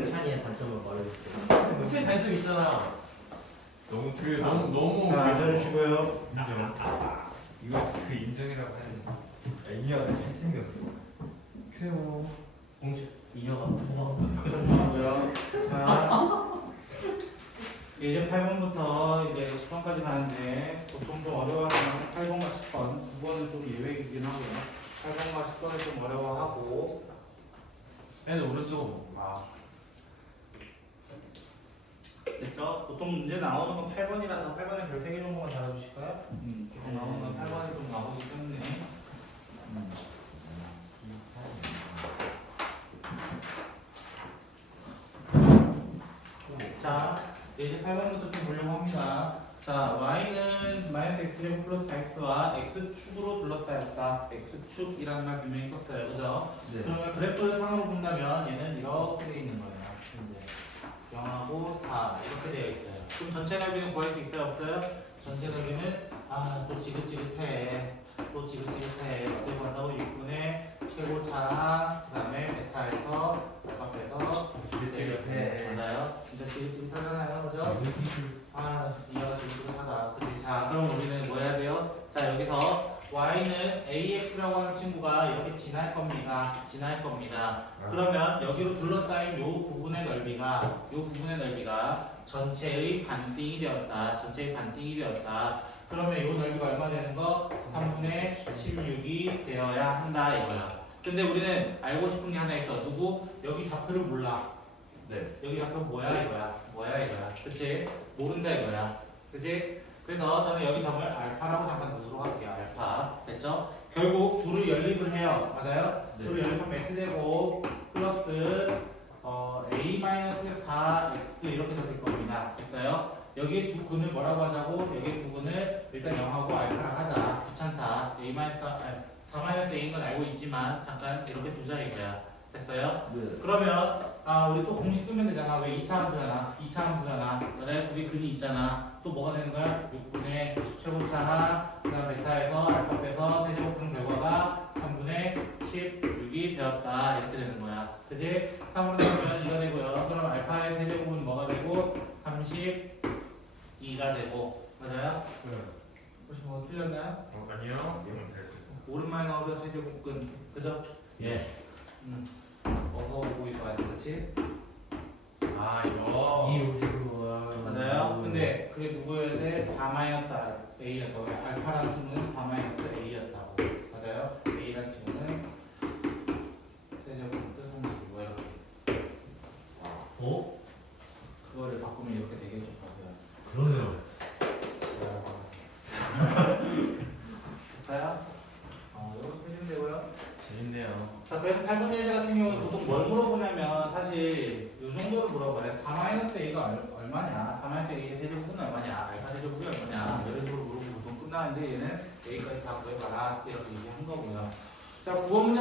찬이의 단점을 말해줄게. 제 단점 있잖아. 너무 그 틀려. 너무 자, 앉아주시고요. 인정. 이거 그 인정이라고 해야 되나? 애기가 잘생겼어. 그래요. 공식 이녀가 호박. 앉아주시고요. 자, 이제 8번부터 이제 10번까지 가는데 보통 좀 어려워하는 8번과 10번, 9번은 좀 예외이긴 하고요. 8번과 10번을 좀 어려워하고. 애들 오른쪽은 아. 됐죠? 보통 문제 나오는 건 8번이라서 8번에 별 3개 정도만 달아주실까요? 보통 나오는 건 8번이 좀 나오기 때문에. 자, 이제 8번부터 좀 보려고 합니다. 자, y는 마이너스 x제곱 플러스 4x와 x축으로 둘러싸였다. x축이라는 말 분명히 썼어요. 그죠? 네. 그러면 그래프 상으로 본다면 얘는 이렇게 되어 있는 거예요. 이제 0하고 4 이렇게 되어 있어요. 그럼 전체 넓이는 구할 수 있어요? 없어요? 전체 넓이는 또 지긋지긋해. 또 지긋지긋해. 어떻게 구한다고? 6분의 최고차 그 다음에 베타에서 알파 빼서 지긋지긋해. 맞아요? 진짜 지긋지긋하잖아요. 그죠? 이해가 지긋지긋하다. 그치? 자, 그럼 우리는 뭐 해야 돼요? 자, 여기서 y는 ax라고 하는 친구가 이렇게 지날 겁니다. 지날 겁니다. 그러면 여기로 둘러싸인 요 부분의 넓이가 전체의 반띵이 되었다. 전체의 반띵이 되었다. 그러면 요 넓이가 얼마 되는 거? 3분의 16이 되어야 한다 이거야. 근데 우리는 알고 싶은 게 하나 있어. 누구? 여기 좌표를 몰라. 네. 여기 좌표 뭐야 이거야. 그치? 모른다 이거야. 그치? 그래서 저는 여기 점을 알파라고 잠깐 두도록 할게요. 알파. 됐죠? 결국 둘을 연립을 해요. 맞아요? 네. 둘을 연립하면 x제곱 플러스 a-4x 이렇게 될 겁니다. 됐어요? 여기에 두 근을 뭐라고 하자고? 여기에 두 근을 일단 0하고 알파랑 하자. 귀찮다. 4-a인 건 알고 있지만 잠깐 이렇게 두자 이거야. 됐어요? 네. 그러면 우리 또 공식 쓰면 되잖아. 왜 2차 함수잖아. 2차 함수잖아. 그래? 둘이 근이 있잖아. 또 뭐가 되는 거야? 6분의 최고차 그 다음 베타에서 알파 빼서 세제곱한 결과가 3분의 16이 되었다. 이렇게 되는 거야. 그지? 3으로 나오면 2가 되고요. 그럼 알파의 세제곱은 뭐가 되고 32가 되고 맞아요? 네. 혹시 뭐 틀렸나요? 아니요. 이건 됐어요. 오랜만에 나오는 세제곱근 그죠? 예. 어서 보이서 아니 그치? 이거. 이 요식으로. 맞아요? 근데 그게 누구여야 돼? 4 마이너스 A였다고. 알파라는 친구는 4 마이너스 A였다고. 맞아요? A라는 친구는 세제곱 뜻은 뭐 이렇게. 어? 그거를 바꾸면 이렇게 되게 좀 봐요. 그러네요. 됐어요? 이렇게 표시면 되고요. 재밌네요. 자, 그래서 8번 예제 같은 경우는 보통 뭘 물어보냐면 사실 이 정도를 물어봐요. 4-A가 얼마냐? 4-A의 세제곱은 얼마냐? 알파 세제곱이 얼마냐? 이런 식으로 물어보고 보통 끝나는데 얘는 A까지 다 구해봐라. 이렇게 얘기한 거고요. 자, 9번 문제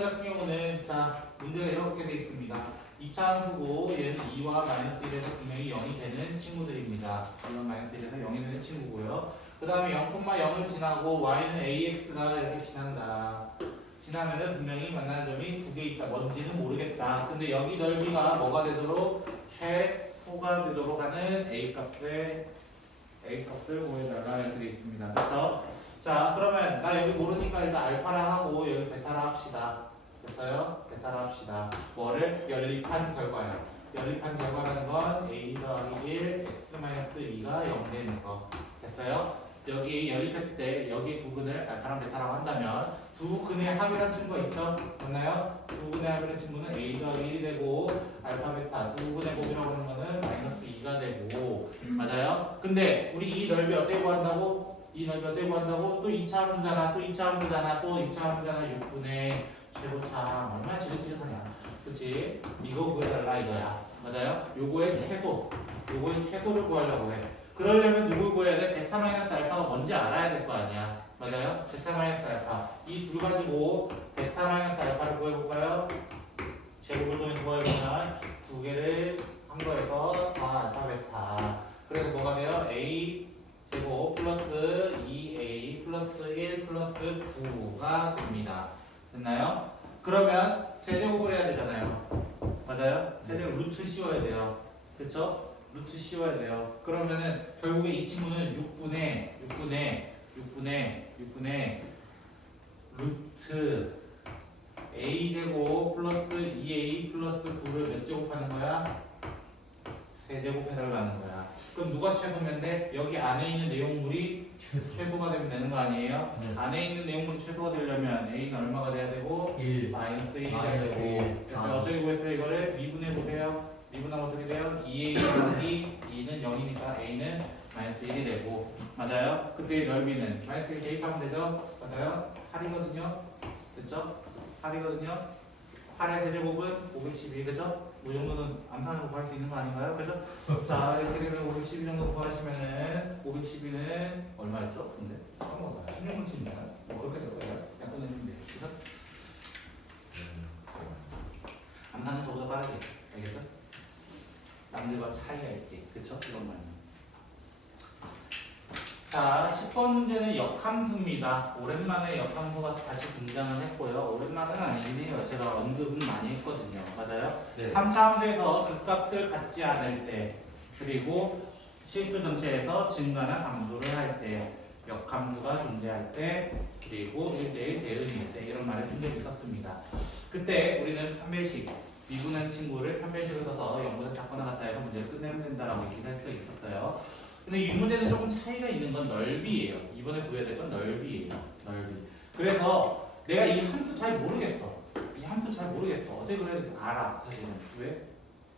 같은 경우는 자, 문제가 이렇게 돼 있습니다. 2차 함수고 얘는 2와 마이너스 1에서 분명히 0이 되는 친구들입니다. 2와 마이너스 1에서 0이 되는 친구고요. 그 다음에 0,0을 지나고 y는 ax가 이렇게 지난다. 지나면은 분명히 만나는 점이 두 개 있다. 뭔지는 모르겠다. 근데 여기 넓이가 뭐가 되도록 최소가 되도록 하는 a값을 구해달라 이렇게 되어 있습니다. 그래서 자 그러면 나 여기 모르니까 일단 알파라 하고 여기 베타라 합시다. 됐어요? 베타라 합시다. 뭐를? 연립한 결과요. 연립한 결과라는 건 a 더하기 1 x-2가 0 되는 거. 됐어요? 여기 연립했을 때 여기 두 근을 알파랑 베타라고 한다면 두 근의 합이라는 친구가 있죠? 맞나요? 두 근의 합이라는 친구는 a 더하기 1이 되고 알파 베타 두 근의 곱이라고 하는 거는 마이너스 2가 되고 맞아요? 근데 우리 이 넓이 어떻게 구한다고? 이 넓이 어떻게 구한다고? 또 2차 함수잖아. 또 2차 함수잖아. 또 2차 함수잖아. 6분의 최고차 얼마나 지긋지긋하냐. 그치? 이거 구해달라 이거야. 맞아요? 요거의 최소를 구하려고 해. 그러려면 누굴 구해야 돼? 베타 마이너스 알파가 뭔지 알아야 될 거 아니야. 맞아요? 베타 마이너스 알파. 이 둘 가지고 베타 마이너스 알파를 구해볼까요? 제곱을 통해서 구해보면 두 개를 한 거에서 다 알파 베타. 그래서 뭐가 돼요? A 제곱 플러스 2A 플러스 1 플러스 9가 됩니다. 됐나요? 그러면 세제곱을 해야 되잖아요. 맞아요? 세제곱 루트 씌워야 돼요. 그쵸? 루트 씌워야 돼요. 그러면은 결국에 이 친구는 6분의 루트 a제곱 플러스 2a 플러스 9를 몇 제곱하는 거야? 세제곱해달라는 거야. 그럼 누가 최소면 돼? 여기 안에 있는 내용물이 최소가 되면 되는 거 아니에요? 네. 안에 있는 내용물이 최소가 되려면 a는 얼마가 돼야 되고 1. 마이너스 1이 돼야 마이너스 되고. 일. 그래서 아. 어떻게 구했어요? 이거를 미분해 보세요. 미분하면 어떻게 돼요? 2a 곱하기 2는 0이니까 a는 마이너스 1이 되고. 맞아요? 그때의 넓이는 마이너스 1 대입하면 되죠? 맞아요? 8이거든요. 됐죠? 8이거든요. 8의 세제곱은 512, 그죠? 뭐 정도는 암산으로 구할 수 있는 거 아닌가요? 그죠? 자, 이렇게 되면 512 정도 구하시면은 512는 얼마였죠? 근데 까먹어요. 16문치인가요? 뭐 그렇게 될 거예요. 약분은 힘들. 그죠? 암산은 저보다 빠르게. 알겠죠? 남들과 차이가 있게. 그쵸? 이런 말은. 자, 10번 문제는 역함수입니다. 오랜만에 역함수가 다시 등장을 했고요. 오랜만은 아니긴 해요. 제가 언급은 많이 했거든요. 맞아요? 네. 3차 함수에서 극값을 갖지 않을 때, 그리고 실수 전체에서 증가나 감소를 할 때, 역함수가 존재할 때, 그리고 1대1 대응일 때 이런 말을 본 적이 있었습니다. 그때 우리는 판별식, 미분한 친구를 판별식을 써서 0보다 작거나 같다 해서 문제를 끝내면 된다라고 얘기를 할 필요가 있었어요. 근데 이 문제는 조금 차이가 있는 건 넓이에요. 이번에 구해야 될 건 넓이에요. 넓이. 그래서 내가 이 함수 잘 모르겠어. 이 함수 잘 모르겠어. 어떻게 그래야 될지 알아. 사실은. 왜?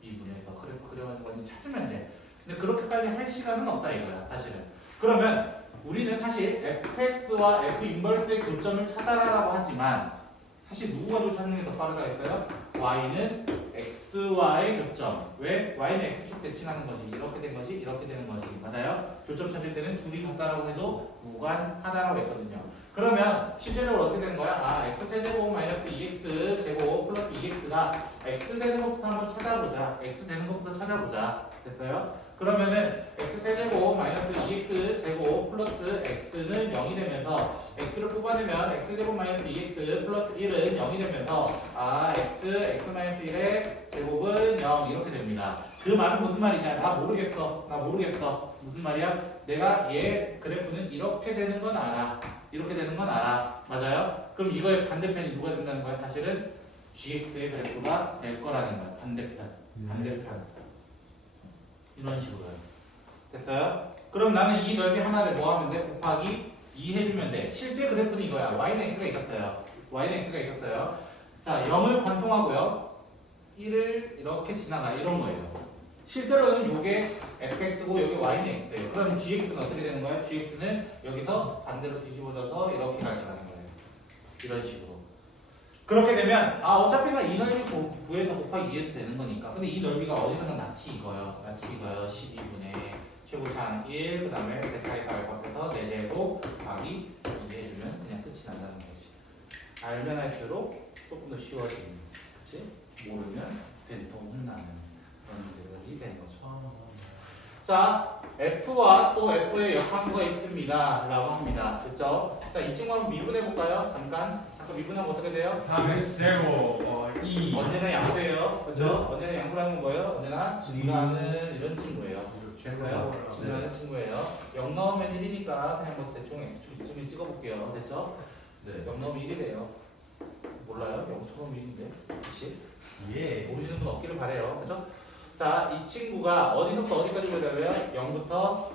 미분해서. 그래가지고 완전 찾으면 돼. 근데 그렇게까지 할 시간은 없다 이거야. 사실은. 그러면 우리는 사실 fx와 f 인버스의 교점을 찾아라라고 하지만 사실 누구 가지고 찾는 게 더 빠르다 했어요? y는 x와의 교점. 왜? y는 x축 대칭하는 거지. 이렇게 된 거지. 이렇게 되는 거지. 맞아요? 교점 찾을 때는 둘이 같다라고 해도 무관하다라고 했거든요. 그러면 실제적으로 어떻게 되는 거야? 아, x세제곱 마이너스 2x 제곱 플러스 2x가 x 되는 것부터 한번 찾아보자. x 되는 것부터 찾아보자. 됐어요? 그러면은 x세제곱 마이너스 2x 제곱 플러스 x는 0이 되면서 x를 뽑아내면 x제곱 마이너스 2x 플러스 1은 0이 되면서 아 x 마이너스 1의 제곱은 0 이렇게 됩니다. 그 말은 무슨 말이냐? 나 모르겠어. 무슨 말이야? 내가 얘 그래프는 이렇게 되는 건 알아. 이렇게 되는 건 알아. 맞아요? 그럼 이거의 반대편이 누가 된다는 거야? 사실은 gx의 그래프가 될 거라는 거야. 반대편. 이런 식으로요. 됐어요? 그럼 나는 이 넓이 하나를 뭐 하면 돼? 곱하기 2 해주면 돼. 실제 그래프는 이거야. y는 x가 있었어요. 자, 0을 관통하고요. 1을 이렇게 지나가. 이런 거예요. 실제로는 이게 fx고 여기 y는 x예요. 그럼 gx는 어떻게 되는 거예요? gx는 여기서 반대로 뒤집어져서 이렇게 갈 거라는 거예요. 이런 식으로. 그렇게 되면 아 어차피 이 넓이 구해서 곱하기 2해도 되는 거니까. 근데 이 넓이가 어디서는 낫지 이거요. 12분의 최고차항 1, 그 다음에 베타에서 알파 빼서 4제곱 곱하기 2 해주면 그냥 끝이 난다는 거지. 알면 할수록 조금 더 쉬워지는, 그치? 모르면 된통 나는 그런 문제들이 되는 거죠. 자, F와 또 F의 역함수가 있습니다. 라고 합니다. 됐죠? 자, 이 친구 한번 미분해볼까요? 잠깐 미분하면 어떻게 돼요? 3x제곱 2 언제나 양수예요. 그죠? 언제나 양수라는 건 뭐예요? 언제나 증가하는 이런 친구예요. 됐어요? 증가하는 친구예요. 0 넣으면 1이니까 그냥 뭐 대충 x축 찍어볼게요. 됐죠? 네. 0 넣으면 1이래요. 몰라요? 0 쳐놓으면 1인데. 그치? 예. 모르시는 분 없기를 바래요. 그죠? 자, 이 친구가 어디서부터 어디까지 보여달래요? 0부터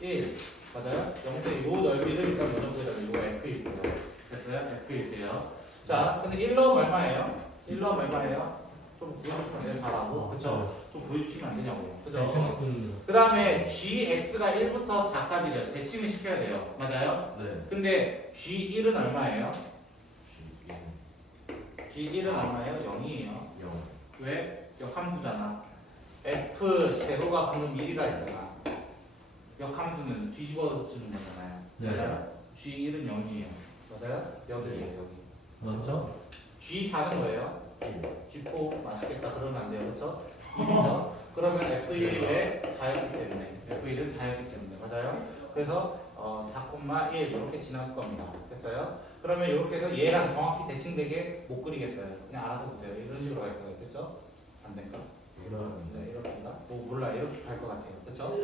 1. 맞아요? 0부터 요 넓이를 일단 먼저 보여달래요. 이거 F일 때요. 됐어요? F일 때요. 자, 근데 1 넣으면 얼마예요? 1 넣으면 얼마예요? 좀 구해주시면 안 돼요? 바라고. 그쵸? 좀 구해주시면 안 되냐고요. 그죠? 생각보는. 그 다음에 gx가 1부터 4까지를 대칭을 시켜야 돼요. 맞아요? 네. 근데 g1은 얼마예요? g1은 얼마예요? 0이에요. 0. 왜? 역함수잖아. f0가 방금 1이라 했잖아. 역함수는 뒤집어 주는 거잖아요. 네. 맞아요? g1은 0이에요. 맞아요? 여기에요, 여기. 맞죠? g4는 뭐예요? g4 맛있겠다 그러면 안 돼요. 그렇죠? 1이죠? 그러면 f1이 왜? 다였기 때문에. f1은 다였기 때문에. 맞아요? 그래서 4,1 이렇게 지나갈 겁니다. 됐어요? 그러면 이렇게 해서 얘랑 정확히 대칭되게 못 그리겠어요. 그냥 알아서 보세요. 이런 식으로 갈 거예요. 됐죠? 안 될까? 네, 이렇게인가? 뭐 몰라 이렇게 갈 것 같아요. 그렇죠?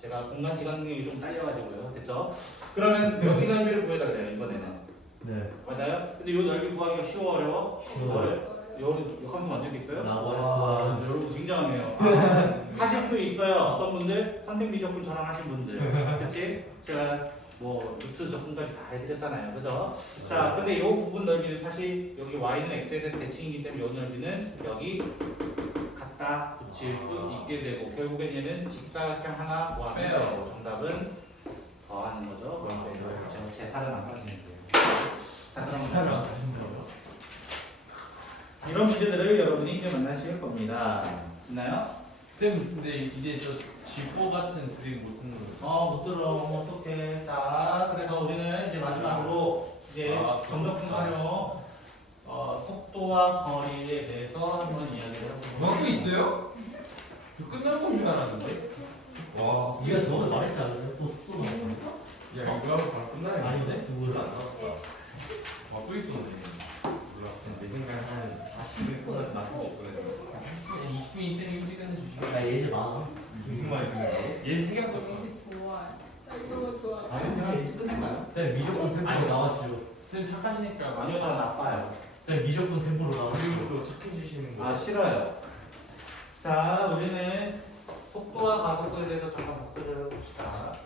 제가 공간 지각 능력이 좀 딸려가지고요. 됐죠? 그러면 여기 넓이를 구해달래요 이번에는. 네. 맞아요? 근데 이 넓이 구하기가 쉬워 어려워? 쉬워요. 여기 한번 만들 수 있어요? 라고 와, 했고. 여러분 굉장하네요. 아, 하실 수 있어요. 어떤 분들? 선생님 접근 저랑 하신 분들. 그치? 제가 뭐 루트 접근까지 다 해드렸잖아요. 그죠? 자, 근데 이 부분 넓이는 사실 여기 y는 x에 대해서 대칭이기 때문에 이 넓이는 여기 갖다 붙일 수 있게 되고 결국엔 얘는 직사각형 하나 모아면 빼요. 되고 정답은 더하는 거죠. 그럼 제 살은 안 빠지는 거예요. 자, 그럼 식사를 안 하신다고요? 이런 문제들을 여러분이 이제 만나실 겁니다. 있나요? 쌤 근데 이제 저 G4 같은 드림 못 듣는 거. 못 들어. 어떡해. 자, 그래서 우리는 이제 마지막으로 이제 정적분 활용 속도와 거리에 대해서 한번 이야기를 해보도록 뭐또 있어요? 저 끝난 건 줄 알았는데. 와. 네가 저번에 말했지 않았어요? 또 쏘나? 야 이거 하면 바로 끝나네. 아닌데? 누구를 안 나왔어? 와또 있었네. 몰라. 내 생각에 한 40분 나서 없거든요. 20분 쌤 일찍 끝내주시고. 나 예지 많아. 무슨 말이 그래? 얘 생각보다. 아니, 제가 이제 끝낼까요? 쌤 미적분 템포로 나와주죠. 쌤 착하시니까 아니요, 저 나빠요. 쌤 미적분 템포로 나와주죠. 그리고 또 착해주시는 거. 아, 싫어요. 자, 우리는 속도와 가속도에 대해서 잠깐 복습을 해봅시다.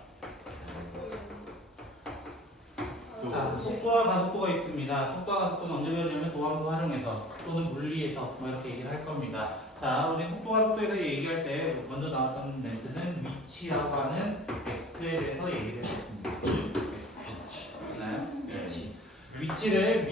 자, 속도와 가속도가 있습니다. 속도와 가속도는 언제 배우냐면 도함수 활용해서 또는 물리에서 뭐 이렇게 얘기를 할 겁니다. 자, 우리 속도와 가속도에 대해서 얘기할 때 먼저 나왔던 멘트는 위치라고 하는 x에 대해서 얘기를 했습니다. 맞나요? 위치. 위치를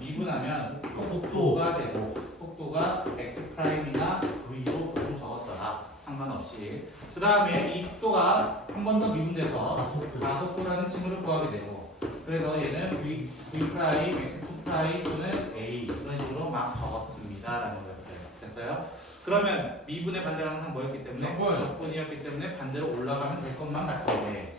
미분하면 속도가 되고 속도가 x 프라임이나 v로 보통 적었더라. 상관없이. 그 다음에 이 속도가 한 번 더 미분돼서 가속도라는 칭호를 구하게 되고 그래서 얘는 v 프라임, x2 프라임 또는 a 이런 식으로 막 적었습니다 라는 거였어요. 됐어요? 그러면 미분의 반대가 항상 뭐였기 때문에? 적분이었기 때문에 반대로 올라가면 될 것만 같은데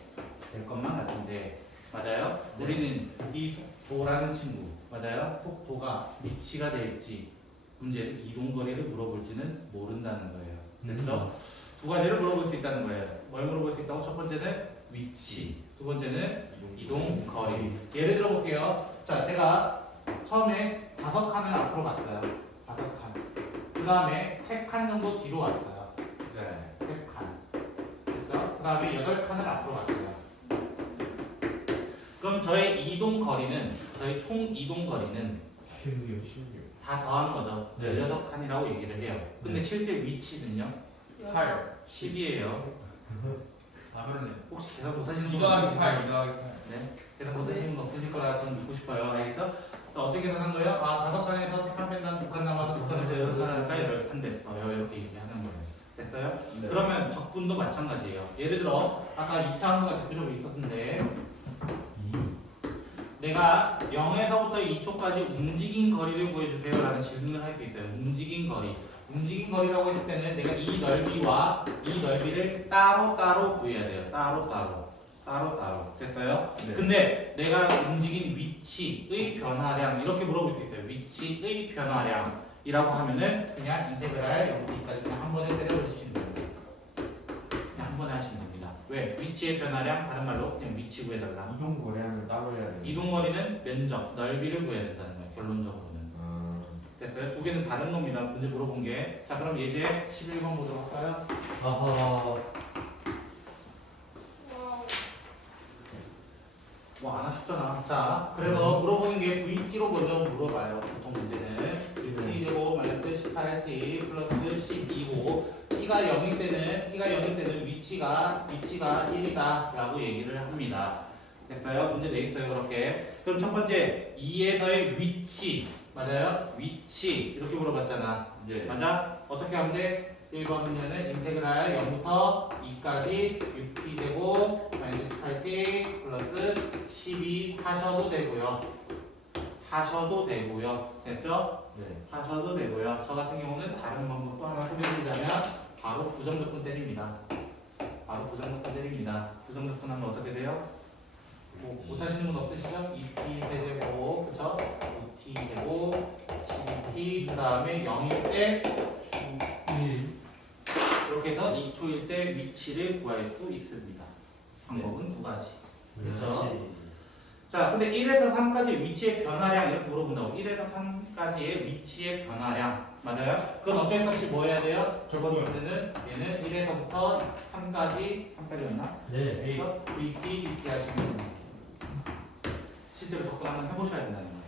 맞아요? 네. 우리는 이 속도라는 친구 맞아요? 속도가 위치가 될지 문제는 이동거리를 물어볼지는 모른다는 거예요. 됐죠? 두 가지를 물어볼 수 있다는 거예요. 뭘 물어볼 수 있다고? 첫 번째는 위치, 두 번째는 이동 거리. 예를 들어 볼게요. 자, 제가 처음에 5칸을 앞으로 갔어요. 5칸. 그 다음에 3칸 정도 뒤로 왔어요. 네. 3칸. 됐죠? 그 다음에 8칸을 앞으로 갔어요. 그럼 저의 이동 거리는, 저의 총 이동 거리는 16. 다 더한 거죠. 네. 16칸이라고 얘기를 해요. 근데 네. 실제 위치는요? 8. 10이에요. 아 그러네. 혹시 계산 못하시는 2 분 더하기 없으세요? 8, 2 더하기 8. 네. 계산 못하시는 분 없으실 거라 저는 믿고 싶어요. 알겠죠? 자, 어떻게 계산한 거예요? 아, 5칸에서 3칸 뺀다면 2칸 남아서 2칸에서 8칸 할까? 10칸 됐어요. 이렇게 얘기하는 거예요. 됐어요? 네. 그러면 적분도 마찬가지예요. 예를 들어 아까 2차 함수가 대표적으로 있었는데 내가 0에서부터 2초까지 움직인 거리를 구해주세요 라는 질문을 할 수 있어요. 움직인 거리. 움직인 거리라고 했을 때는 내가 이 넓이와 이 넓이를 따로따로 구해야 돼요. 따로따로. 됐어요? 네. 근데 내가 움직인 위치의 변화량 이렇게 물어볼 수 있어요. 위치의 변화량이라고 하면은 그냥 인테그랄 여기까지 그냥 한 번에 때려주시면 됩니다. 그냥 한 번에 하시면 됩니다. 왜? 위치의 변화량 다른 말로 그냥 위치 구해달라. 이동 거래하면 따로 해야 돼. 이동거리는 면적, 넓이를 구해야 된다는 거예요. 결론적으로는. 됐어요? 두 개는 다른 겁니다. 문제 물어본 게. 자, 그럼 예제 11번 보도록 할까요? 아하. 뭐 안 하셨잖아. 자, 그래서 물어보는 게 VT로 먼저 물어봐요. 보통 문제는. VT제곱 마이너스 18t 플러스 12고 t가 0일 때는 위치가 1이다 라고 얘기를 합니다. 됐어요? 문제 내 있어요. 그렇게. 그럼 첫 번째 2에서의 위치 맞아요? 위치 이렇게 물어봤잖아. 네. 맞아? 어떻게 하면 돼? 1번 문제는 인테그랄 0부터 2까지 6t제곱 마이너스 18t 플러스 12 하셔도 되고요. 됐죠? 네. 하셔도 되고요. 저 같은 경우는 다른 방법도 하나 소개해드리자면 바로 부정적분 때립니다. 부정적분 하면 어떻게 돼요? 뭐 못하시는 분 없으시죠? 2t 세제곱 그쵸? 9t 제곱 12t 그 다음에 0일 때 1. 이렇게 해서 2초일 때 위치를 구할 수 있습니다. 방법은 두 가지. 그렇죠? 자, 근데 1에서 3까지 위치의 변화량 이렇게 물어본다고. 1에서 3까지의 위치의 변화량. 맞아요? 그건 어쩔 수 없이 뭐 해야 돼요? 저번 문제는 얘는 1에서부터 3까지였나? 네. 그래서 VT, DT 하시면 됩니다. 실제로 접근 한번 해보셔야 된다는 거예요.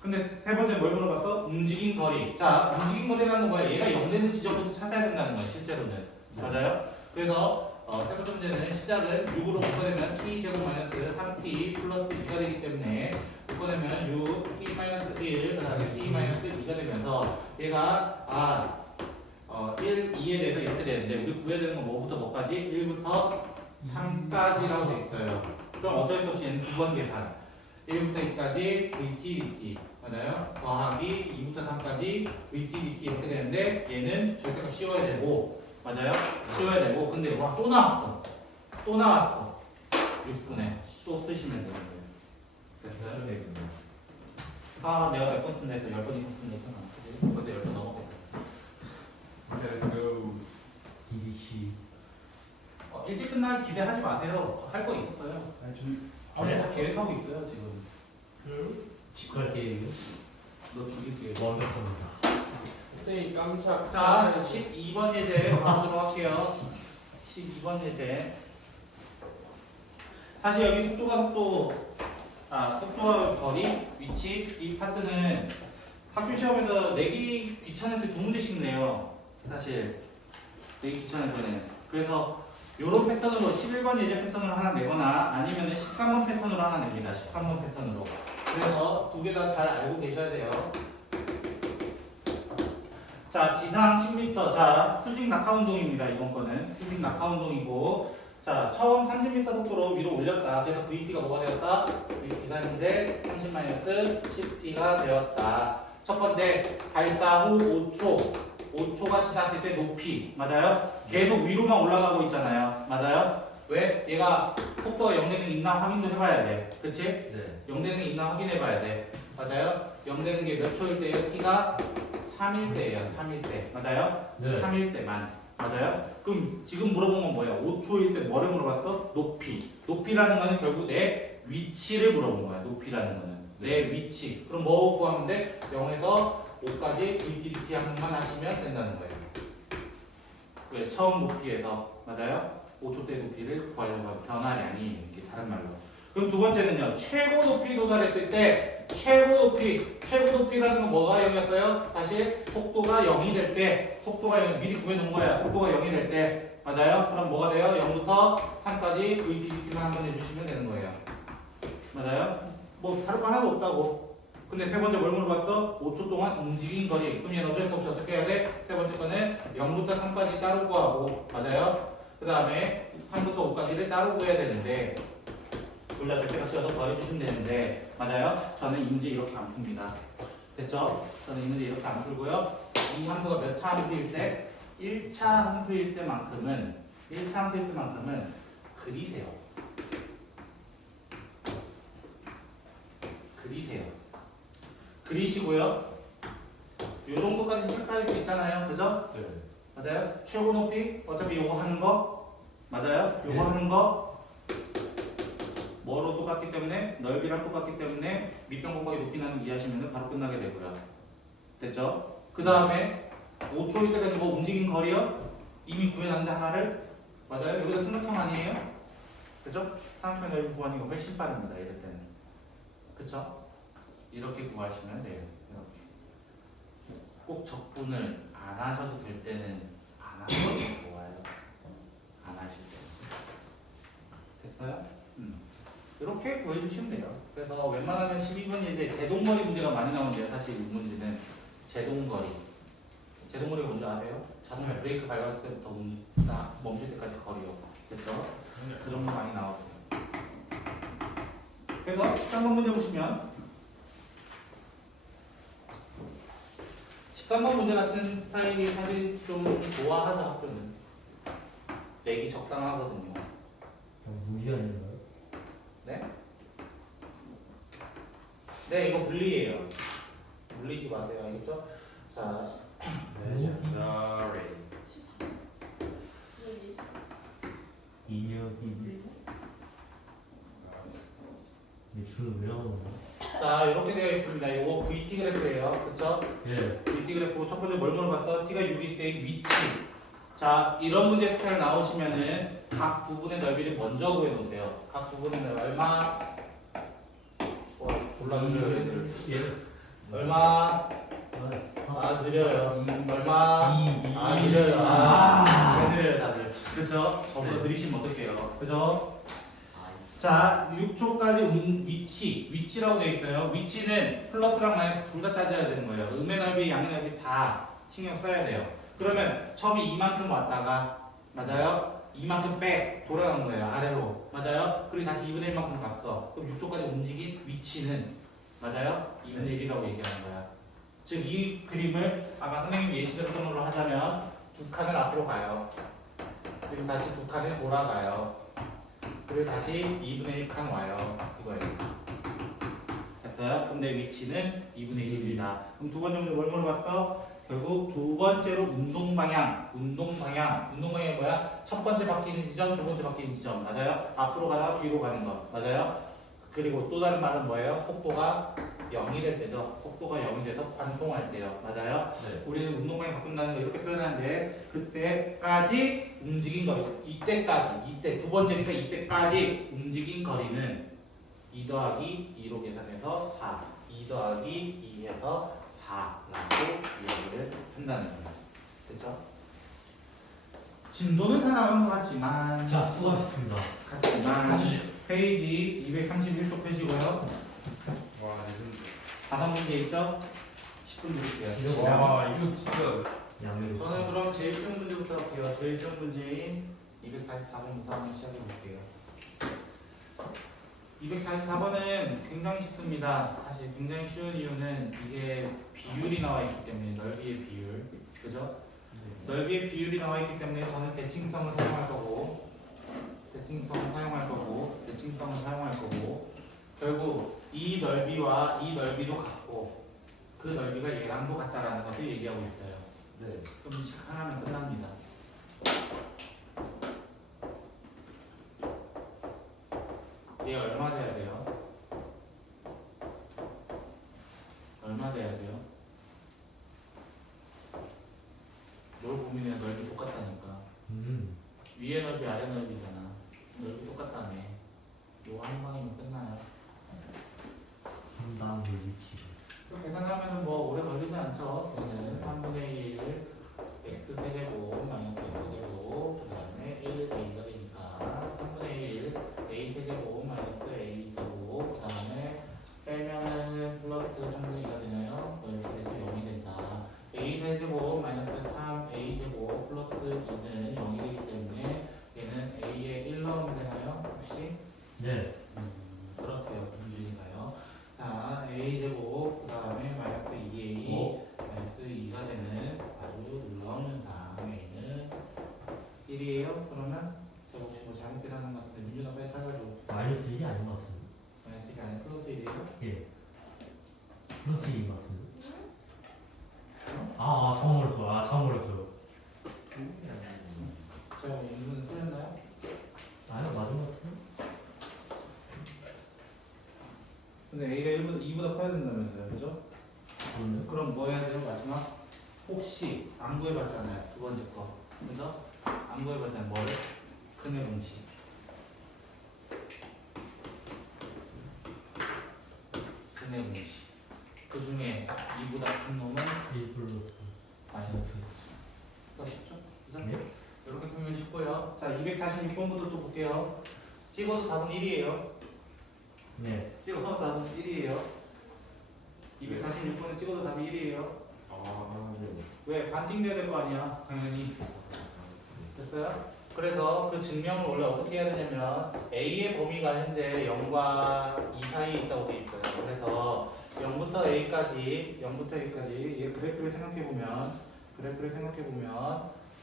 근데 세 번째 뭘 물어봤어? 움직인 거리. 자, 움직인 거리라는 건 뭐야? 얘가 0되는 지점부터 찾아야 된다는 거예요, 실제로는. 맞아요? 그래서 세 번째 문제는 시작은 6으로 묶어내면 t제곱 마이너스 3t 플러스 2가 되기 때문에 묶어내면 6, t 마이너스 1, 그 다음에 t 마이너스 2가 되면서 얘가 1, 2에 대해서 이렇게 되는데 우리 구해야 되는 건 뭐부터 뭐까지? 1부터 3까지라고 돼 있어요. 그럼 어쩔 수 없이 얘는 두 번 계산. 1부터 2까지 VT, DT 맞아요? 더하기 2부터 3까지 VT, DT 이렇게 되는데 얘는 절대값 씌워야 되고 맞아요? 씌워야 되고 근데 와 또 나왔어 6분에 또 쓰시면 되는 거예요. 됐어요? 내가 100번 쓴다 해서 10번 이상 쓴다 했잖아. 그치? 근데 10번 넘어가. Let's go. DDC. 일찍 끝날 기대하지 마세요. 할 거 있었어요. 네? 다 계획하고 있어요 지금. 집 갈 계획이요? 너 죽일 계획. 완벽합니다. 선생님 깜짝. 자, 12번 예제 가보도록 할게요. 12번 예제. 사실 여기 속도와 거리, 위치 이 파트는 학교 시험에서 내기 귀찮을 때 두 문제씩 내요. 사실 내기 귀찮아서는. 그래서 요런 패턴으로 11번 예제 패턴으로 하나 내거나 아니면 13번 패턴으로 하나 냅니다. 13번 패턴으로. 그래서 두 개 다 잘 알고 계셔야 돼요. 자, 지상 10m. 자, 수직 낙하 운동입니다. 이번 거는 수직 낙하 운동이고, 자, 처음 30m 속도로 위로 올렸다. 그래서 VT가 뭐가 되었다? VT가 현재 30-10T가 되었다. 첫 번째, 발사 후 5초. 5초가 지났을 때 높이. 맞아요? 계속 위로만 올라가고 있잖아요. 맞아요? 왜? 얘가 속도가 0되는 게 있나 확인도 해봐야 돼. 그치? 네. 0되는 게 있나 확인해봐야 돼. 맞아요? 0되는 게 몇 초일 때예요? T가 3일 때예요. 3일 때. 맞아요? 네. 3일 때만. 맞아요? 그럼 지금 물어본 건 뭐예요? 5초일 때 뭐를 물어봤어? 높이. 높이라는 거는 결국 내 위치를 물어본 거야. 높이라는 거는. 내 위치. 그럼 뭐 구하면 돼? 0에서 5까지 VT 한 번만 하시면 된다는 거예요. 왜? 처음 높이에서. 맞아요? 5초 때 높이를 구하려고 하는 변화량이 이렇게 다른 말로. 그럼 두 번째는요. 최고 높이 도달했을 때 최고 높이라는 건 뭐가 0이었어요? 사실 속도가 0이 될 때, 속도가 0, 미리 구해놓은 거야. 속도가 0이 될 때, 맞아요? 그럼 뭐가 돼요? 0부터 3까지 VT만 한번 해주시면 되는 거예요. 맞아요? 뭐 다른 거 하나도 없다고. 근데 세 번째 뭘 물어봤어? 5초 동안 움직인 거리. 그럼 얘는 어쩔 수 없이 어떻게 해야 돼? 세 번째 거는 0부터 3까지 따로 구하고, 맞아요? 그 다음에 3부터 5까지를 따로 구해야 되는데 둘 다 절대값 씌워서 더해주시면 되는데 맞아요? 저는 이 문제 이렇게 안 풉니다. 됐죠? 저는 이 문제 이렇게 안 풀고요. 이 함수가 몇 차 함수일 때? 1차 함수일 때만큼은 그리세요. 그리시고요. 요 정도까지 체크할 수 있잖아요. 그죠? 네. 맞아요? 최고 높이 어차피 요거 하는 거 맞아요? 요거 네. 하는 거 뭐로 똑같기 때문에 넓이랑 똑같기 때문에 밑변 곱하기 높이 나누기 이해하시면 바로 끝나게 되고요. 됐죠? 그 다음에 5초일 때 되는 거 움직인 거리요? 이미 구해놨는데 하나를 맞아요? 여기서 삼각형 아니에요? 그죠? 삼각형 넓이 구하는 게 훨씬 빠릅니다. 이럴 때는 그쵸? 이렇게 구하시면 돼요. 이렇게 꼭 적분을 안 하셔도 될 때는 안 하셔도 좋아요. 안 하실 때 됐어요? 이렇게 구해주시면 돼요. 그래서 웬만하면 12번 예제 제동거리 문제가 많이 나오는데요. 사실 이 문제는 제동거리가 뭔지 아세요? 자동차 브레이크 밟았을 때부터 멈출 때까지 거리요. 그래서 그 정도 많이 나오세요. 그래서 13번 문제 보시면 13번 문제 같은 스타일이 사실 좀 좋아하죠. 학교는 내기 적당하거든요. 무리 아닌가요? 네? 네, 이거 분리예요. 물리지 마세요. 알겠죠? 자, 레전더리. 2년 주는 왜 나오는 거야? 자, 이렇게 되어 있습니다. 이거 VT 그래프예요. 그쵸? 예. VT 그래프 첫 번째 뭘 물어봤어? T가 6일 때 위치. 자, 이런 문제 스타일 나오시면은 각 부분의 넓이를 먼저 구해놓으세요. 각 부분의 넓이 얼마? 졸라 느려요, 얘들. 예. 얼마? 아, 느려요. 얼마? 느려요. 왜 느려요, 다들. 그쵸? 저보다 느리시면 어떡해요. 그죠? 자, 6초까지 위치라고 되어 있어요. 위치는 플러스랑 마이너스 둘 다 따져야 되는 거예요. 음의 넓이, 양의 넓이 다 신경 써야 돼요. 그러면 처음에 이만큼 왔다가, 맞아요? 이만큼 백 돌아간 거예요. 아래로. 맞아요? 그리고 다시 2분의 1만큼 갔어. 그럼 6초까지 움직인 위치는, 맞아요? 2분의 1이라고 얘기하는 거야. 즉, 이 그림을 아까 선생님 예시대로 선호를 하자면 두 칸을 앞으로 가요. 그리고 다시 두 칸을 돌아가요. 그리고 다시 2분의 1칸 와요. 이거예요. 됐어요? 근데 위치는 2분의 1입니다. 그럼 두 번째 문제 뭘 물어봤어? 결국 두 번째로 운동 방향이 뭐야? 첫 번째 바뀌는 지점, 두 번째 바뀌는 지점. 맞아요? 앞으로 가다가 뒤로 가는 거. 맞아요? 그리고 또 다른 말은 뭐예요? 속도가 0이 될 때죠. 속도가 0이 돼서 관통할 때요. 맞아요? 네. 우리는 운동 방향 바꾼다는 거 이렇게 표현하는데 그때까지 움직인 거리. 이때 두 번째니까 이때까지 움직인 거리는 2 더하기 2로 계산해서 4. 2 더하기 2해서 4라고 이야기를 한다는 겁니다. 됐죠? 진도는 다 나온 것 같지만 자, 수고하셨습니다. 페이지 231쪽 펴시고요. 와, 레전드. 5문제 있죠? 10분 드릴게요. 와, 이거 진짜. 양면. 저는 그럼 제일 쉬운 문제부터 할게요. 제일 쉬운 문제인 244번부터 한번 시작해 볼게요. 244번은 굉장히 쉽습니다. 사실 굉장히 쉬운 이유는 이게 비율이 나와 있기 때문에, 넓이의 비율. 그죠? 넓이의 비율이 나와 있기 때문에 저는 대칭성을 사용할 거고, 결국 이 넓이와 이 넓이도 같고, 그 넓이가 얘랑도 같다라는 것을 얘기하고 있어요. 네. 그럼 식 하나면 끝납니다. 얘 얼마 돼야 돼요? 얼마 돼야 돼요? 뭘 고민해요? 넓이 똑같다니까. 위에 넓이 아래 넓이잖아. 넓이 똑같다며. 요거 한 방이면 끝나요. 한방 위치. 계산하면 뭐 오래 걸리지 않죠. 얘는 3분의 1 x 세제곱 마이너스 x제곱 그 다음에 1 a가 되니까 3분의 1 a 세제곱 마이너스 a 제곱 그 다음에 빼면은 플러스 3분의 2가 되나요? 이렇게 돼서 0이 된다. a 세제곱 마이너스 3 a 제곱 플러스 2는 0이 되기 때문에 얘는 a에 1 넣으면 되나요? 혹시? 네. 그렇대요. 민준이가요. 자, a제곱 그 다음에 마이너스 2a 마이너스 2가 되는 아주 놀라운 현상 a는 1이에요. 그러면 제가 혹시 뭐 잘못 계산한 것 같은데 민준아 빨리 찾아줘. 마이너스 1이 아닌 것 같은데. 마이너스 1이 아니라 플러스 1이에요? 예. 플러스 1인 것 같은데. 처음 알았어요. 제가 민준은 틀렸나요? 아니요, 맞은 것 같아요. 근데 a가 2보다 커야 된다면서요. 그죠? 그럼 뭐 해야 돼요? 마지막? 혹시 안 구해봤잖아요. 두 번째 거. 그래서 안 구해봤잖아요. 뭐를? 근의 공식. 근의 공식. 그 중에 2보다 큰 놈은 1 플러스. 마이너스. 더 쉽죠? 그죠? 네. 이렇게 보면 쉽고요. 자, 246번부터 또 볼게요. 찍어도 답은 1이에요. 네. 찍어도 답은 1이에요. 246번에 찍어도 답이 1이에요. 아, 네. 왜? 반띵돼야 될 거 아니야. 당연히. 됐어요? 그래서 그 증명을 원래 어떻게 해야 되냐면 A의 범위가 현재 0과 2 사이에 있다고 돼 있어요. 그래서 0부터 A까지 얘 그래프를 생각해보면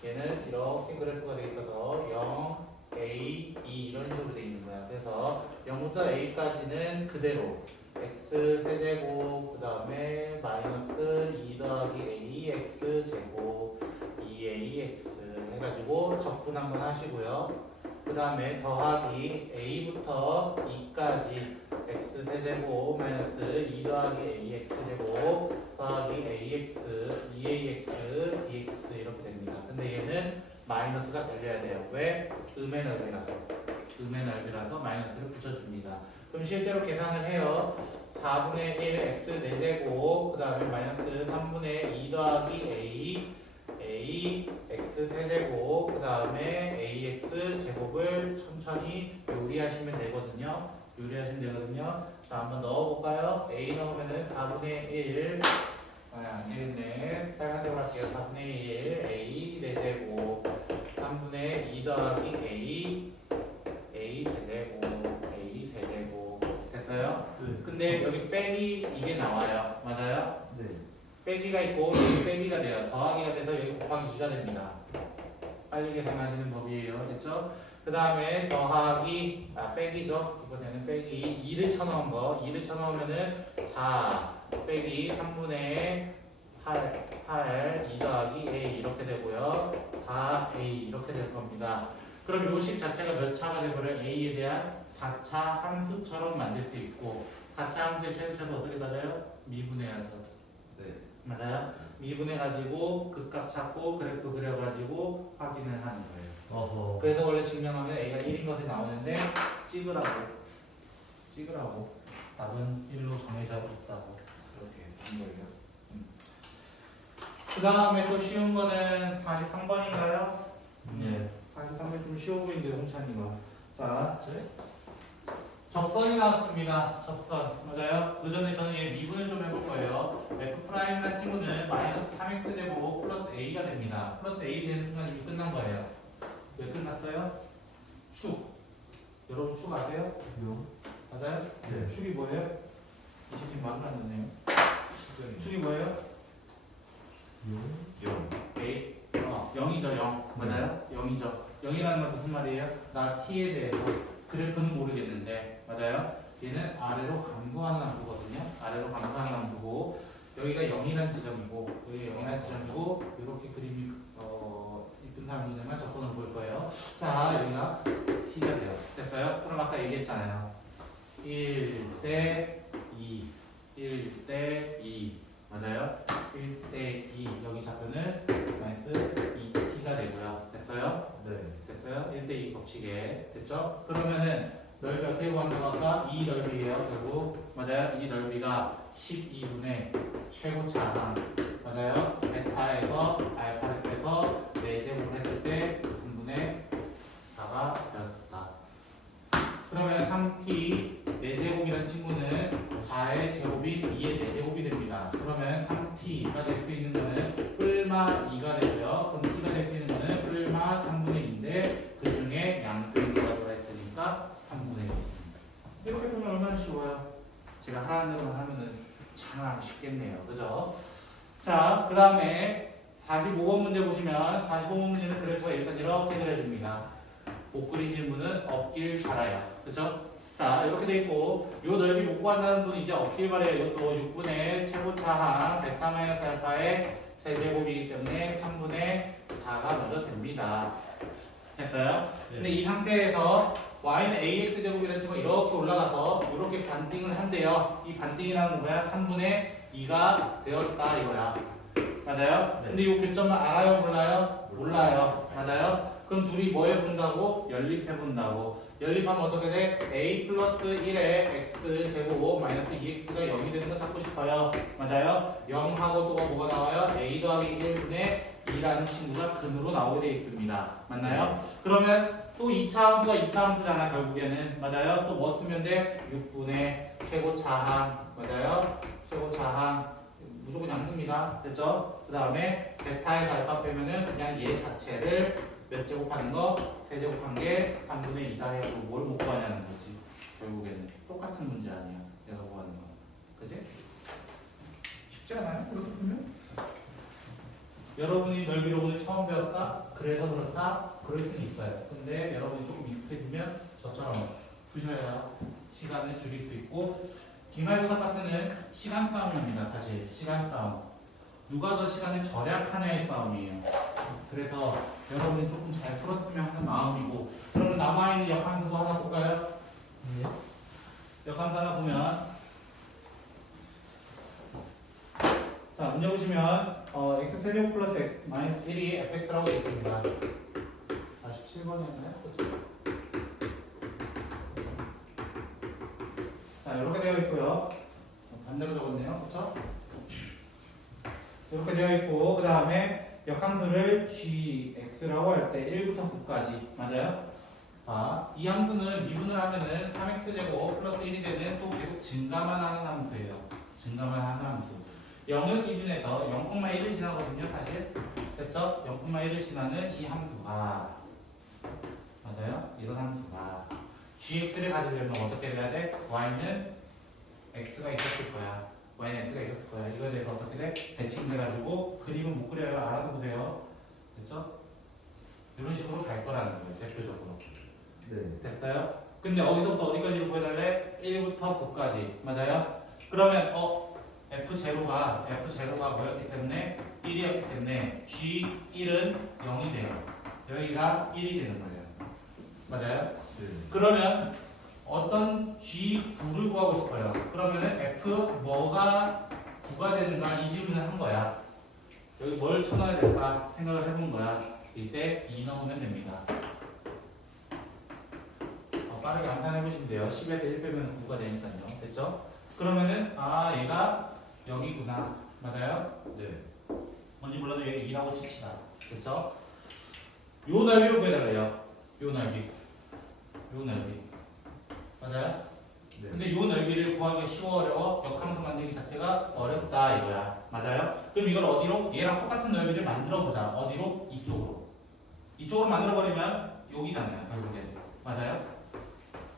얘는 이렇게 그래프가 돼 있어서 0, A, 2 이런 식으로 돼 있는 거야. 그래서 0부터 A까지는 그대로 x 세제곱 그 다음에 마이너스 2 더하기 a x 제곱 2ax 해가지고 적분 한번 하시고요. 그 다음에 더하기 a부터 2까지 x 세제곱 마이너스 2 더하기 ax 제곱 더하기 ax 2ax dx 이렇게 됩니다. 근데 얘는 마이너스가 걸려야 돼요. 왜? 음의 넓이라서. 음의 넓이라서 마이너스를 붙여줍니다. 그럼 실제로 계산을 해요. 4분의 1 x 4제곱 그 다음에 마이너스 3분의 2 더하기 a x 세제곱 그 다음에 ax 제곱을 천천히 요리하시면 되거든요. 자, 한번 넣어볼까요? a 넣으면은 4분의 1 안 되겠네. 빨간색으로 할게요. 4분의 1 a 4제곱 3분의 2 더하기 a 세제곱 됐어요? 네. 근데 여기 빼기 이게 나와요. 맞아요? 네. 빼기가 있고 여기 빼기가 돼요. 더하기가 돼서 여기 곱하기 2가 됩니다. 빨리 계산하시는 법이에요. 됐죠? 그 다음에 더하기 빼기죠. 이번에는 빼기 2를 쳐넣은 거 2를 쳐넣으면은 4 빼기 3분의 8 2 더하기 a 이렇게 되고요. 4a 이렇게 될 겁니다. 그럼 요식 자체가 몇 차가 되버려요? a에 대한 4차 함수처럼 만들 수 있고 4차 함수의 최소차도 어떻게 따져요? 미분해야죠. 네. 맞아요? 미분해가지고 극값 찾고 그래프 그려가지고 확인을 하는 거예요. 어허. 그래서 원래 증명하면 a가 1인 것이 나오는데 찍으라고 답은 1로 정해졌다고 그렇게 준 거예요. 그 다음에 또 쉬운 거는 43번인가요? 네. 43번 좀 쉬워 보이는데 홍찬이가. 자, 접선이 나왔습니다. 접선 맞아요? 그 전에 저는 얘 미분을 좀 해볼 거예요. F'이라는 친구는 마이너스 3x 제곱 플러스 a가 됩니다. 플러스 a 되는 순간 이미 끝난 거예요. 왜 끝났어요? 축. 여러분 축 아세요? 요. 맞아요? 네. 축이 뭐예요? 이 새끼 말을 안 듣네요. 축이 뭐예요? 요. 0. 0이죠, 0. 맞아요? 0이죠. 0이라는 말 무슨 말이에요? 나 t에 대해서 그래프는 모르겠는데, 맞아요? 얘는 아래로 감소하는 함수거든요. 아래로 감소하는 함수고, 여기가 0이라는 지점이고, 여기가 0이라는 지점이고, 이렇게 그림이 이쁜 사람이냐면 접선을 볼 거예요. 자, 여기가 t가 돼요. 됐어요? 그럼 아까 얘기했잖아요. 1대 2, 1대 2. 맞아요? 1대 2 여기 좌표는 마이너스 2t가 되고요. 됐어요? 네. 됐어요? 1대 2 법칙에 됐죠? 그러면은 넓이 어떻게 구한다고 할까? 이 넓이에요. 결국 맞아요? 이 넓이가 12분의 최고차 맞아요? 베타에서 알파를 빼서 4제곱을 했을 때 3분의 4가 되었다. 그러면 3t 4제곱이라는 친구는 4의 제곱이 2의 4제곱이 됩니다. 그러면 3t가 될 수 있는 거는 뿔마 2가 되고요. 그럼 t가 될 수 있는 거는 뿔마 3분의 2인데 그 중에 양수인 거가 들어있으니까 3분의 1. 이렇게 보면 얼마나 쉬워요. 제가 하라는 대로만 하면은 참 쉽겠네요. 그죠? 자, 그 다음에 45번 문제 보시면 45번 문제는 그래프가 일단 이렇게 그려집니다. 못 그리시는 분은 없길 바라요. 그죠? 자, 이렇게 돼 있고, 요 넓이 못 구한다는 분은 이제 없길 바래요. 이것도 6분의 최고차항 베타 마이너스 알파의 세제곱이기 때문에 3분의 4가 넣어도 됩니다. 됐어요? 근데 이 상태에서 y는 ax 제곱이라는 친구가 이렇게 올라가서 이렇게 반띵을 한대요. 이 반띵이라는 건 뭐야? 3분의 2가 되었다 이거야. 맞아요? 네. 근데 이 교점을 알아요? 몰라요? 몰라요. 맞아요? 그럼 둘이 뭐 해본다고? 연립해본다고. 연립하면 어떻게 돼? a 플러스 1에 x 제곱 마이너스 2x가 0이 되는 거 찾고 싶어요. 맞아요? 0하고 또 뭐가 나와요? a 더하기 1분의 2라는 친구가 근으로 나오게 돼 있습니다. 맞나요? 그러면 또 2차 함수가 2차 함수잖아 결국에는. 맞아요? 또 뭐 쓰면 돼? 6분의 최고차항. 맞아요? 최고차항. 무조건 양수입니다. 됐죠? 그 다음에 베타에서 알파 빼면은 그냥 얘 자체를 몇 제곱하는 거? 세제곱한 게 3분의 2다 해가지고 뭘 못 구하냐는 거지. 결국에는 똑같은 문제 아니야. 내가 구하는 거. 그지? 쉽지 않아요? 그렇게 보면? 여러분이 넓이로 오늘 처음 배웠다? 그래서 그렇다? 그럴 수는 있어요. 근데 여러분이 조금 익숙해지면 저처럼 푸셔야 시간을 줄일 수 있고 기말고사 파트는 시간 싸움입니다. 사실 시간 싸움. 누가 더 시간을 절약하냐의 싸움이에요. 그래서 여러분이 조금 잘 풀었으면 하는 마음이고, 그러면 남아있는 역함수도 하나 볼까요? 네. 역함수 하나 보면, 자 문제 보시면 x 세제곱 플러스 x 마이너스 1이 fx라고 되어 있습니다. 47번이었나요? 그렇죠? 자 이렇게 되어 있고요. 반대로 적었네요. 그렇죠? 이렇게 되어 있고, 그 다음에 역함수를 gx라고 할 때 1부터 9까지 맞아요? 아, 이 함수는 미분을 하면은 3x제곱 플러스 1이 되는 또 계속 증가만 하는 함수예요. 증가만 하는 함수. 0을 기준해서 0,1을 지나거든요, 사실. 됐죠? 0,1을 지나는 이 함수가 맞아요? 이런 함수가 gx를 가지려면 어떻게 돼야 돼? y는 x가 있었을 거야. y는 x가 있었을 거야. 이거에 대해서 어떻게 돼? 대칭돼가지고 그림은 못 그려요. 알아서 보세요. 됐죠? 이런 식으로 갈 거라는 거예요. 대표적으로. 네. 됐어요? 근데 어디서부터 어디까지로 보여달래? 1부터 9까지. 맞아요? 그러면 F0가 뭐였기 때문에 1이었기 때문에 G1은 0이 돼요. 여기가 1이 되는 거예요. 맞아요? 네. 그러면 어떤 G9를 구하고 싶어요. 그러면은 F 뭐가 9가 되는가 이 질문을 한 거야. 여기 뭘 쳐넣어야 될까 생각을 해본 거야. 이때 2 넣으면 됩니다. 빠르게 암산해 보시면 돼요. 10에서 1 빼면 9가 되니까요. 됐죠? 그러면은 얘가 여기구나. 맞아요? 네. 뭔지 몰라도 여기 2라고 칩시다. 됐죠? 요 넓이로 구해달래요. 요 넓이. 맞아요? 네. 근데 요 넓이를 구하기가 쉬워 어려워? 역함수 만들기 자체가 어렵다 이거야. 맞아요? 그럼 이걸 어디로? 얘랑 똑같은 넓이를 만들어 보자. 어디로? 이쪽으로. 이쪽으로 만들어 버리면 여기잖아요. 결국에. 맞아요?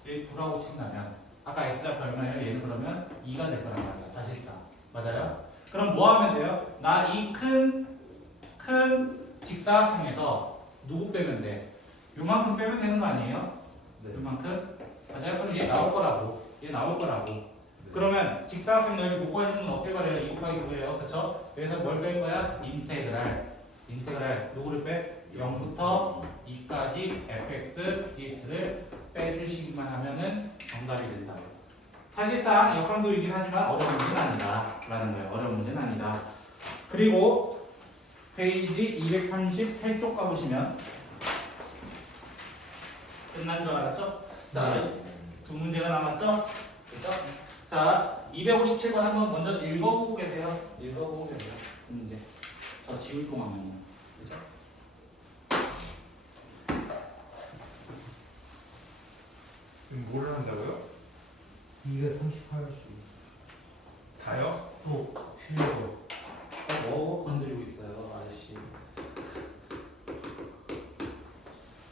여기 9라고 친다면 아까 x가 얼마예요? 얘는 그러면 2가 될 거란 말이야. 사실상. 맞아요? 그럼 뭐 하면 돼요? 나 이 큰 직사각형에서 누구 빼면 돼? 요만큼 빼면 되는 거 아니에요? 네. 요만큼? 맞아요? 그럼 얘 나올 거라고. 그러면 직사각형 넓이 못 구하시는 건 어떻게 말해요? 2 곱하기 9예요. 그쵸? 여기서 뭘 뺄 거야? 인테그랄. 누구를 빼? 0부터 2까지 fx, dx를 빼주시기만 하면은 정답이 된다고. 사실상 역함수이긴 하지만 어려운 문제는 아니다. 라는 거예요. 어려운 문제는 아니다. 그리고 페이지 238쪽 가보시면 끝난 줄 알았죠? 자, 두 문제가 남았죠? 그죠? 자, 257번 한번 먼저 읽어보고 계세요. 문제. 저 지울 동안은요. 그죠? 지금 뭘 한다고요? 238씩. 다요? 쭉 실려고. 뭐 건드리고 있어요, 아저씨.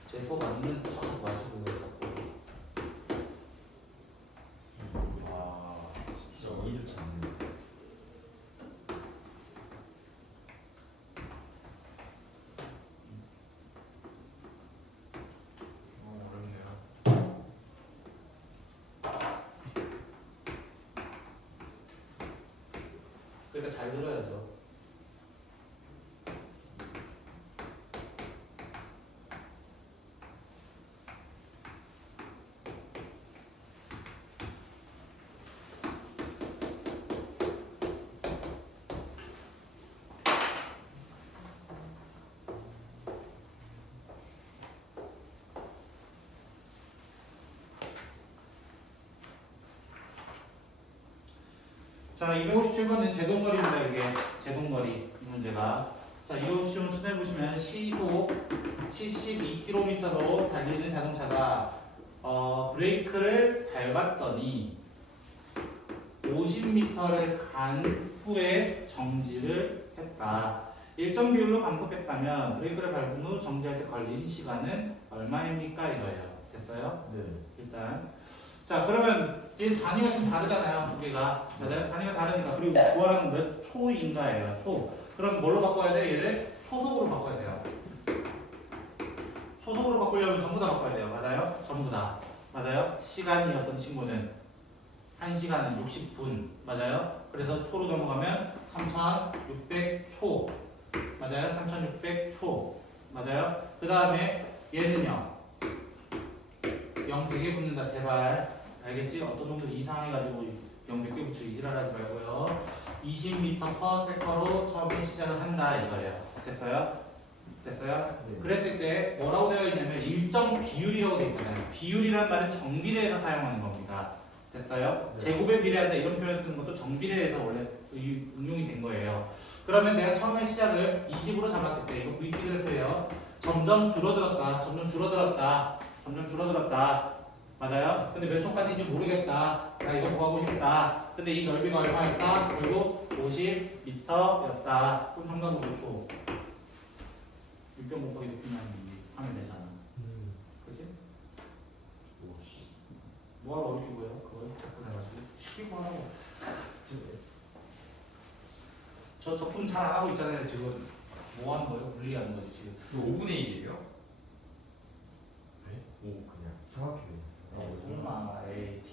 제 수업 안 듣는 척 마시고 자꾸. 와, 진짜 어이조차 않네. 어렵네요. 그러니까 잘 들어야죠. 자, 257번은 제동거리입니다. 이게 제동거리 이 문제가. 자, 257번 찾아보시면 시속 72km로 달리는 자동차가 브레이크를 밟았더니 50m를 간 후에 정지를 했다. 일정 비율로 감속했다면 브레이크를 밟은 후 정지할 때 걸린 시간은 얼마입니까? 이거예요. 됐어요? 네. 일단 자 그러면 이 단위가 좀 다르잖아요. 두 개가. 맞아요? 단위가 다르니까. 그리고 구하라는 몇 초인가예요. 초. 그럼 뭘로 바꿔야 돼? 얘를 초속으로 바꿔야 돼요. 초속으로 바꾸려면 전부 다 바꿔야 돼요. 맞아요? 전부 다. 맞아요? 시간이었던 친구는 1시간은 60분. 맞아요? 그래서 초로 넘어가면 3600초. 맞아요? 3600초. 맞아요? 그 다음에 얘는요. 0 3개 붙는다. 제발. 알겠지? 어떤 놈들 이상해가지고 0 몇 개 붙여 이지랄하지 말고요. 20m/s로 처음에 시작을 한다 이거예요. 됐어요? 됐어요? 네. 그랬을 때 뭐라고 되어 있냐면 일정 비율이라고 되어 있잖아요. 비율이란 말은 정비례에서 사용하는 겁니다. 됐어요? 네. 제곱에 비례한다 이런 표현 쓰는 것도 정비례에서 원래 응용이 된 거예요. 그러면 내가 처음에 시작을 20으로 잡았을 때 이거 VT 그래프예요. 점점 줄어들었다. 점점 줄어들었다. 점점 줄어들었다. 맞아요? 근데 몇 초까지인지 모르겠다. 나 이거 구하고 싶다. 근데 이 넓이가 얼마였다? 결국 50m였다. 그럼 정답은 몇 초? 6병 곱하기 높이만 하면 되잖아. 그치? 오씨. 뭐하러 어렵게 보여? 그걸 자꾸 내가지고 쉽게 보라고. 저 적분 잘 안 하고 있잖아요. 지금 뭐 하는 거예요? 분리하는 거지 지금. 이거 5분의 1이에요? 네? 오 그냥 정확해요. 설마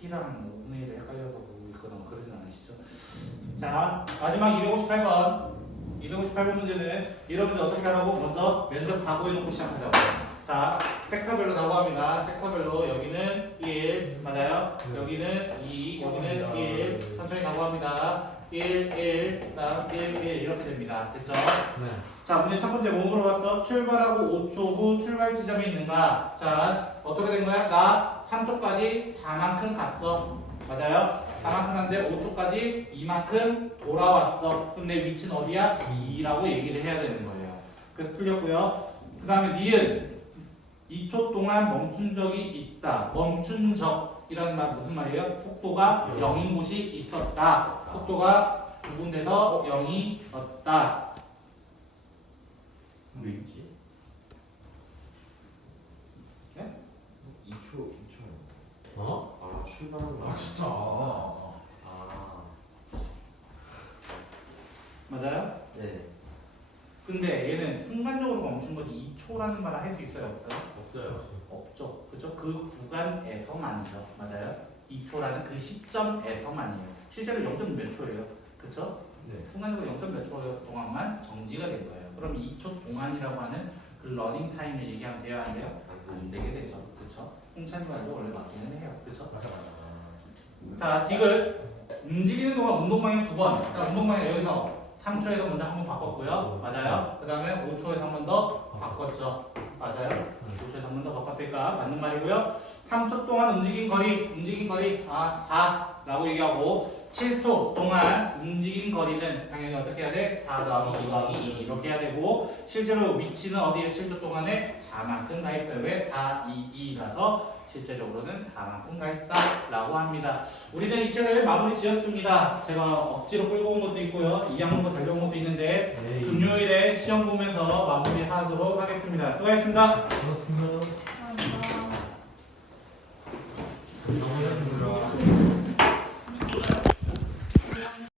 T랑 5분의 1을 헷갈려서 보고 있거나 그러진 않으시죠? 자, 마지막 258번. 258번 문제는 이런 문제 어떻게 하라고? 먼저 면접 각오해 놓고 시작하자고. 자, 섹터별로 각오합니다. 섹터별로 여기는 1, 맞아요? 여기는 2, 여기는 1. 천천히 각오합니다. 1, 1, 그다음 1, 1 이렇게 됩니다. 됐죠? 네. 자, 문제 첫 번째 뭐 물어봤어? 출발하고 5초 후 출발 지점이 있는가? 자, 어떻게 된 거야? 나 3초까지 4만큼 갔어. 맞아요? 4만큼 갔는데 5초까지 2만큼 돌아왔어. 근데 위치는 어디야? 2라고 얘기를 해야 되는 거예요. 그래서 풀렸고요. 그 다음에 니은 2초 동안 멈춘 적이 있다. 멈춘 적이라는 말 무슨 말이에요? 속도가 0인 곳이 있었다. 속도가 두 군데서 0이었다. 왜 있지? 네? 2초. 어? 아 출발하는 거. 아 진짜. 아. 맞아요? 네. 근데 얘는 순간적으로 멈춘 거지 2초라는 말을 할 수 있어요? 없어요? 없어요. 없죠. 그죠? 그 구간에서만이죠. 맞아요? 2초라는 그 시점에서만이에요. 실제로 0점 몇 초예요? 그쵸? 네. 순간적으로 0점 몇 초 동안만 정지가 된 거예요. 그럼 2초 동안이라고 하는 그 러닝 타임을 얘기하면 돼요? 안 돼요? 안 되게 되죠. 그쵸? 홍찬이 말도 원래 맞기는 해요. 그쵸? 맞아 맞아. 자, 딕을 움직이는 동안 운동 방향 2번. 자, 운동 방향 여기서 3초에서 먼저 한 번 바꿨고요. 맞아요? 그 다음에 5초에서 한 번 더 바꿨죠. 맞아요? 5초에서 한 번 더 바꿨으니까 맞는 말이고요. 3초 동안 움직인 거리, 4라고 얘기하고 7초 동안 움직인 거리는 당연히 어떻게 해야 돼? 4 더하기 2 더하기 2 이렇게 해야 되고 실제로 위치는 어디에 7초 동안에 4만큼 가 있어요. 왜? 4, 2, 2가서 실제적으로는 4만큼 가 있다라고 합니다. 우리는 이 책을 마무리 지었습니다. 제가 억지로 끌고 온 것도 있고요. 2학년도 달려온 것도 있는데 금요일에 시험 보면서 마무리하도록 하겠습니다. 수고하셨습니다. 그렇구나. 아, 너무